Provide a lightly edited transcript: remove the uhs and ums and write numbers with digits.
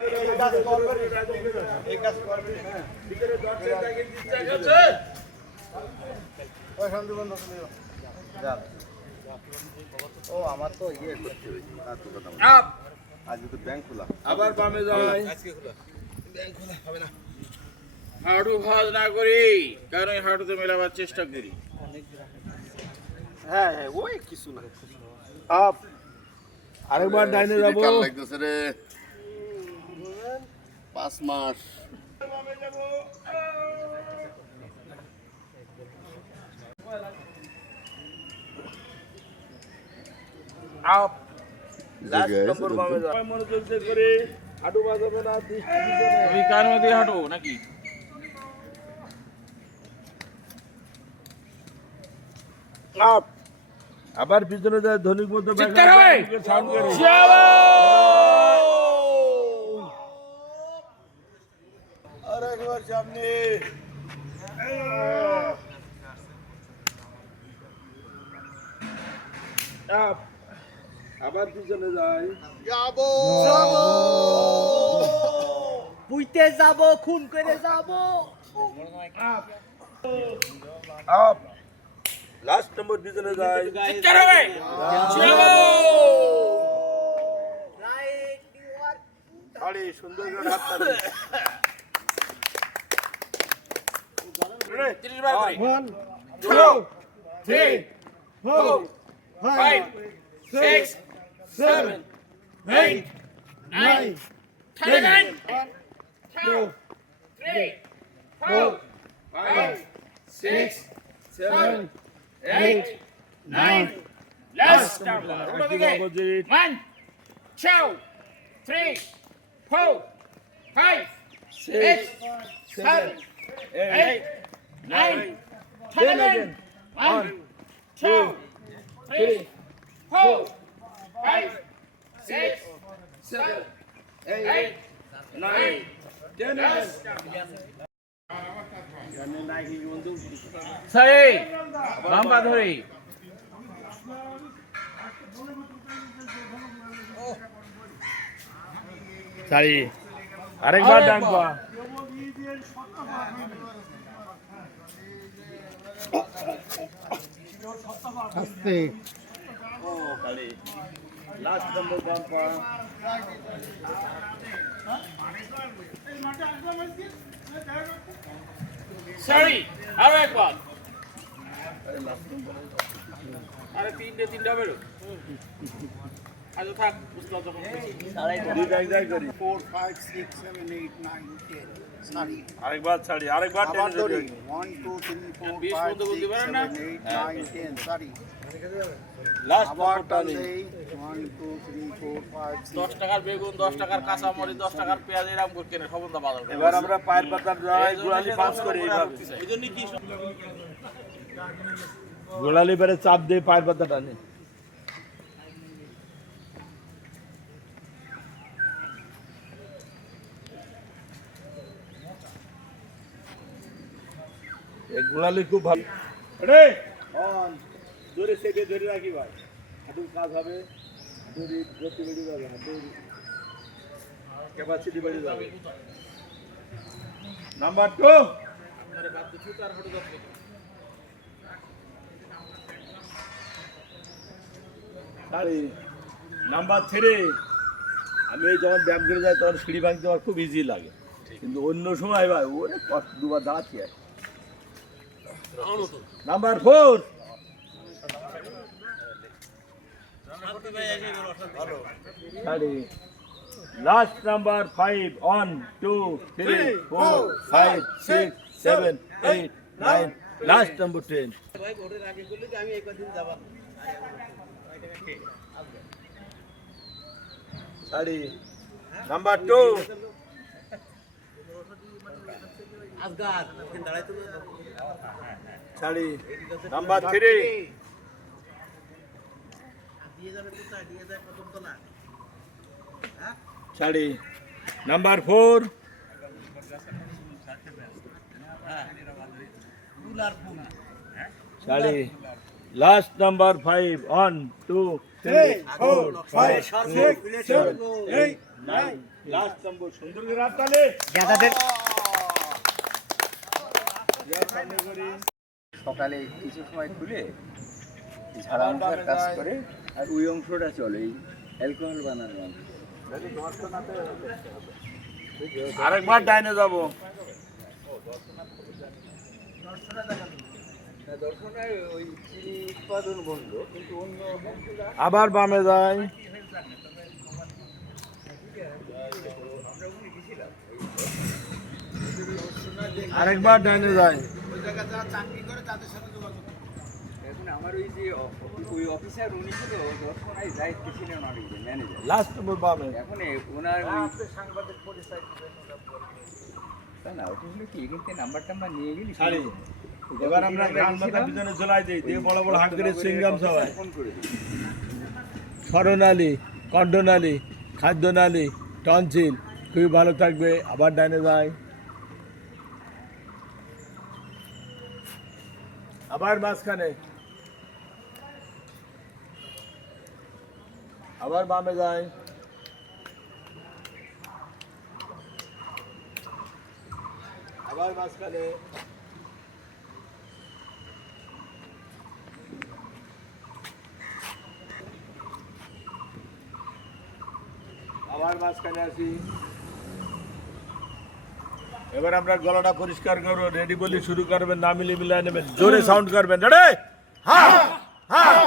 ও আমার তো ইয়ে করতে আজকে তো ব্যাংক খোলা, আবার বামে যাই। আজকে খোলা ব্যাংক খোলা হবে না। হাঁটু ভাঁজ না করি, কারণ এই হাঁটুতে মেলাবার চেষ্টা করি। হ্যাঁ হ্যাঁ ওই কিছু না। আপ আরেকবার ডাইনে যাবো। কাল লাগতেছে রে 5 মাস। আপ লাস্ট নম্বর বামে যাও। মনোযোগ দিয়ে করে হাঁটু বাজাবো না, দৃষ্টি পিছনে। তুমি কার মধ্যে হাঁটো নাকি? আপ আবার পিছনে যায়, ধনিক মতো চিৎকার হবে। সাউন্ড করে। আর একবার সামনে। আপ আবার পিছনে যায়। বুইতে যাব, খুন করে যাব। আপ লাস্ট নম্বর পিছনে যায়। চিৎকার হবে। আরে সুন্দর করে হাত তালি। 30 বার করে। 1 2 3 4 5 6 7 8 9 10 2 3 4 5 6 7 8 9 Last number. 1 2 3 4 5 6 7 8 9 10 1 2 3 4 5 6 7 8 9 10 সেই লম্বা ধরি। সারি আরেকবার ডান পা। আস্তে ও কালি লাস্ট নম্বর বাম পা। সরি আরো একবার আরে তিনটে হবে আজ থাক বুঝতে যখন দুই জায়গায় করি। 4 5 6 7 8 9 10 সারি আরেকবার ছাড়ি, আরেকবার আবার টেনে ধরি ধরি। 1 2 3 4 বিশ 5 বন্ধ করতে 6 পারেন 7 না? 8 9 10 সারি লাস্ট আবার নম্বর টান টানি। দেই 1 2 3 4 5 10 টাকার বেগুন 10 টাকার কাঁচা মরিচ 10 টাকার পেঁয়াজ এরকম করে কেনে সবন্দা বাজার করে। এবার আমরা পায়ের পাতার যাই, গোড়ালি পাস করি এইভাবে। এই জন্য কি গোড়ালি পেরে চাপ দিয়ে পায়ের পাতা টানে। এই গোড়ালি খুব ভালো রে। অন জোরে সেকে ধরে রাখি ভাই, হাঁটুর কাজ হবে, হাঁটুর গতি বেড়ে যাবে, হাঁটুর ক্যাপাসিটি বেড়ে যাবে। নাম্বার 2 আপনারা বাদ দিতে তার ফটো যাচ্ছে সারি। নাম্বার 3 আমি এই যখন ব্যায়াম করে যাই তখন সিঁড়ি ভাঙতে আমার খুব ইজি লাগে, কিন্তু অন্য সময় ভাই ওরে দুবার দাঁড়াচ্ছি আর। নাম্বার 4 সারি। লাস্ট নাম্বার 5 1 2 3 4 5 6 7 8 9 লাস্ট নাম্বার 10 সারি। নাম্বার 2 সারি। নাম্বার 3 সারি। নাম্বার 4 সারি। লাস্ট নাম্বার 5 1 2 3 4 5 6 7 8 9 লাস্ট নম্বর সুন্দর করে হাততালি। সকালে কিছু সময় খুলে ঝাড়া মশার কাজ করে আর ওই অংশটা চলে এই অ্যালকোহল বানানোর অংশ। আরেকবার ডাইনে যাব। দর্শনায় ওই চিনি উৎপাদন বন্ধ, কিন্তু অন্য আবার বামে যাই। আরেকবার ডাইনে যাই। এখন আমার ওই যে ওই অফিসার উনি ছিল দর্শনায় দায়িত্বে ছিলেন অনেক ম্যানেজার। লাস্ট নম্বর বামে। এখন ওনার ওই না ওটা হলো কি এখান নাম্বার টাম্বার নিয়ে গেলি ছাড়ি। এবার আমরা গান মাথা পিছনে ঝোলাই দিই, দিয়ে বড় বড় হাত করে সিঙ্গাম সবাই। ফোন করে দিই। স্মরণালী, কণ্ঠনালী, খাদ্যনালী, টনসিল খুবই ভালো থাকবে। আবার ডাইনে যাই। আবার মাঝখানে। আবার বামে যাই। আবার মাঝখানে। আবার মাঝখানে আসি। এবার আমরা গলাটা পরিষ্কার করবো, রেডি বলি শুরু করবেন, না মিলে মিলাই নেবেন, জোরে সাউন্ড করবেন। রেডি? হ্যাঁ হ্যাঁ